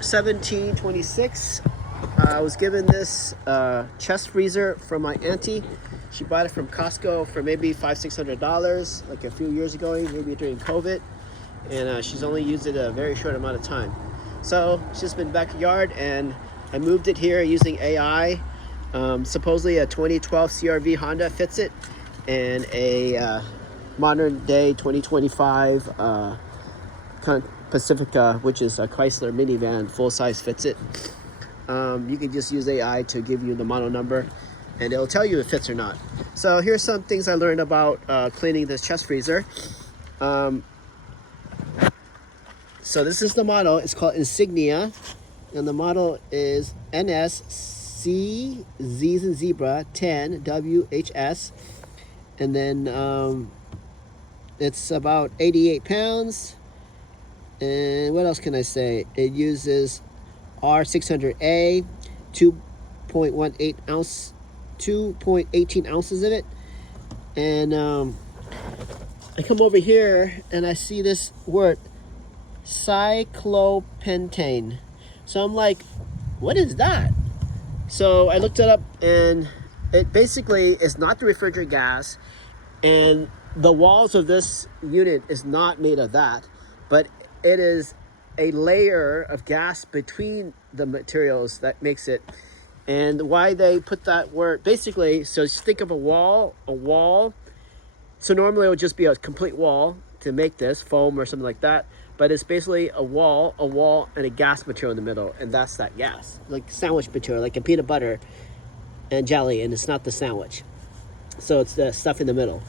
NS-CZ10WH6. I was given this chest freezer from my auntie. She bought it from Costco for maybe $500–600 like a few years ago, maybe during COVID, and she's only used it a very short amount of time. So it's just been backyard, and I moved it here using AI. Supposedly a 2012 CRV Honda fits it, and a modern day 2025 Pacifica, which is a Chrysler minivan, full size, fits it. You can just use AI to give you the model number, and it'll tell you if it fits or not. So here's some things I learned about cleaning this chest freezer. So this is the model. It's called Insignia, and the model is NS-CZ10WH6, and then it's about 88 pounds. And what else can I say? It uses R600A, 2.18 ounces of it. And I come over here and I see this word, cyclopentane. So I'm like, what is that? So I looked it up, and it basically is not the refrigerant gas, and the walls of this unit is not made of that, but it is a layer of gas between the materials that makes it. And why they put that word, basically, so just think of a wall. So normally it would just be a complete wall to make this foam or something like that, but it's basically a wall and a gas material in the middle, and that's that gas, like sandwich material, like a peanut butter and jelly, and it's not the sandwich. So it's the stuff in the middle.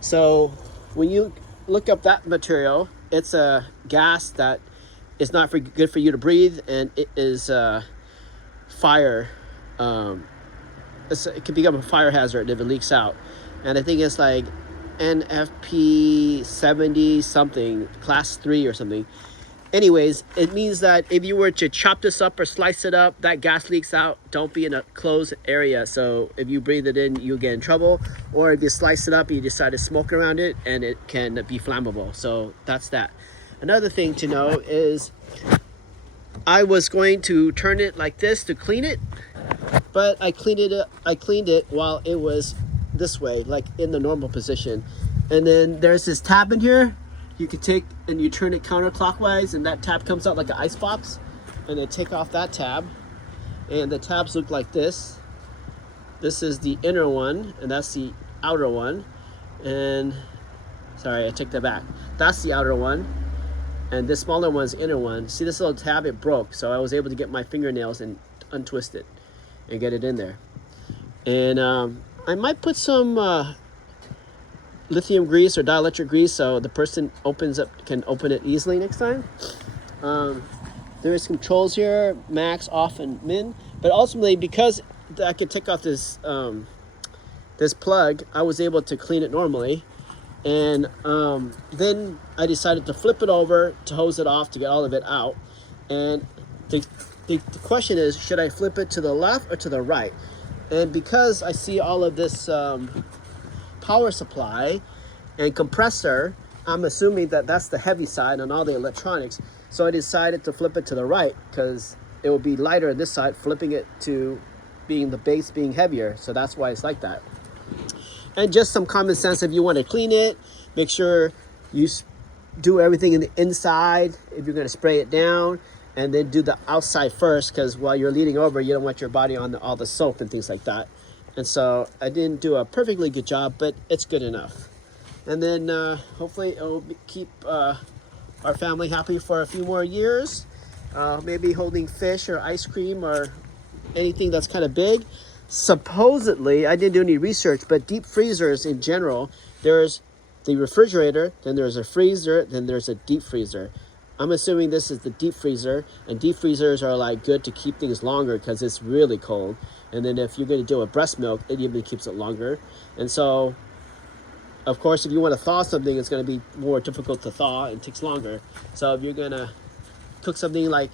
So when you look up that material, it's a gas that is not good for you to breathe, and it is fire. It can become a fire hazard if it leaks out. And I think it's like NFP 70 something, class 3 or something. Anyways, it means that if you were to chop this up or slice it up, that gas leaks out. Don't be in a closed area. So if you breathe it in, you'll get in trouble. Or if you slice it up, you decide to smoke around it, and it can be flammable. So that's that. Another thing to know is I was going to turn it like this to clean it, but I cleaned it while it was this way, like in the normal position. And then there's this tab in here. You can take and you turn it counterclockwise, and that tab comes out like an ice box. And then take off that tab, and the tabs look like this. This is the inner one, and that's the outer one. And sorry, I took that back. That's the outer one, and this smaller one's the inner one. See this little tab? It broke, so I was able to get my fingernails and untwist it and get it in there. And I might put some lithium grease or dielectric grease, so the person can open it easily next time. There's controls here, max, off, and min. But ultimately, because I could take off this this plug, I was able to clean it normally. And then I decided to flip it over to hose it off to get all of it out. And the question is, should I flip it to the left or to the right? And because I see all of this power supply and compressor, I'm assuming that that's the heavy side on all the electronics. So I decided to flip it to the right, because it will be lighter on this side, flipping it to being the base being heavier. So that's why it's like that. And just some common sense, if you want to clean it, make sure you do everything in the inside if you're going to spray it down, and then do the outside first, because while you're leaning over, you don't want your body on all the soap and things like that. And so I didn't do a perfectly good job, but it's good enough. And then hopefully it will keep our family happy for a few more years. Maybe holding fish or ice cream or anything that's kind of big. Supposedly, I didn't do any research, but deep freezers in general, there's the refrigerator, then there's a freezer, then there's a deep freezer. I'm assuming this is the deep freezer, and deep freezers are like good to keep things longer because it's really cold. And then if you're going to do a breast milk, it even keeps it longer. And so, of course, if you want to thaw something, it's going to be more difficult to thaw and takes longer. So if you're going to cook something like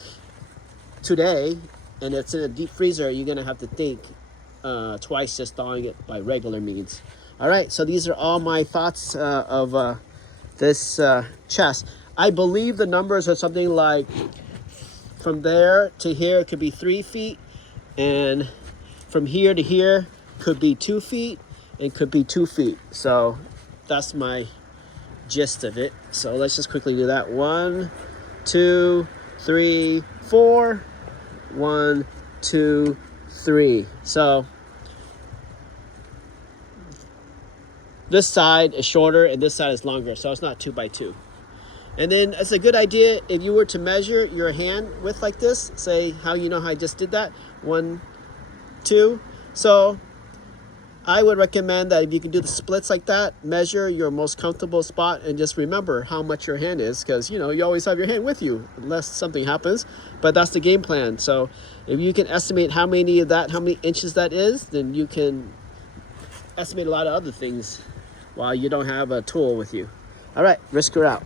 today and it's in a deep freezer, you're going to have to think twice just thawing it by regular means. All right, so these are all my thoughts of this chest. I believe the numbers are something like from there to here could be 3 feet, and from here to here could be 2 feet, and could be 2 feet. So that's my gist of it. So let's just quickly do that. 1, 2, 3, 4. 1, 2, 3. So this side is shorter and this side is longer, so it's not 2 by 2. And then it's a good idea if you were to measure your hand width like this, say how you know how I just did that, 1, 2. So I would recommend that if you can do the splits like that, measure your most comfortable spot and just remember how much your hand is, because you know you always have your hand with you unless something happens, but that's the game plan. So if you can estimate how many inches that is, then you can estimate a lot of other things while you don't have a tool with you. All right, Risker out.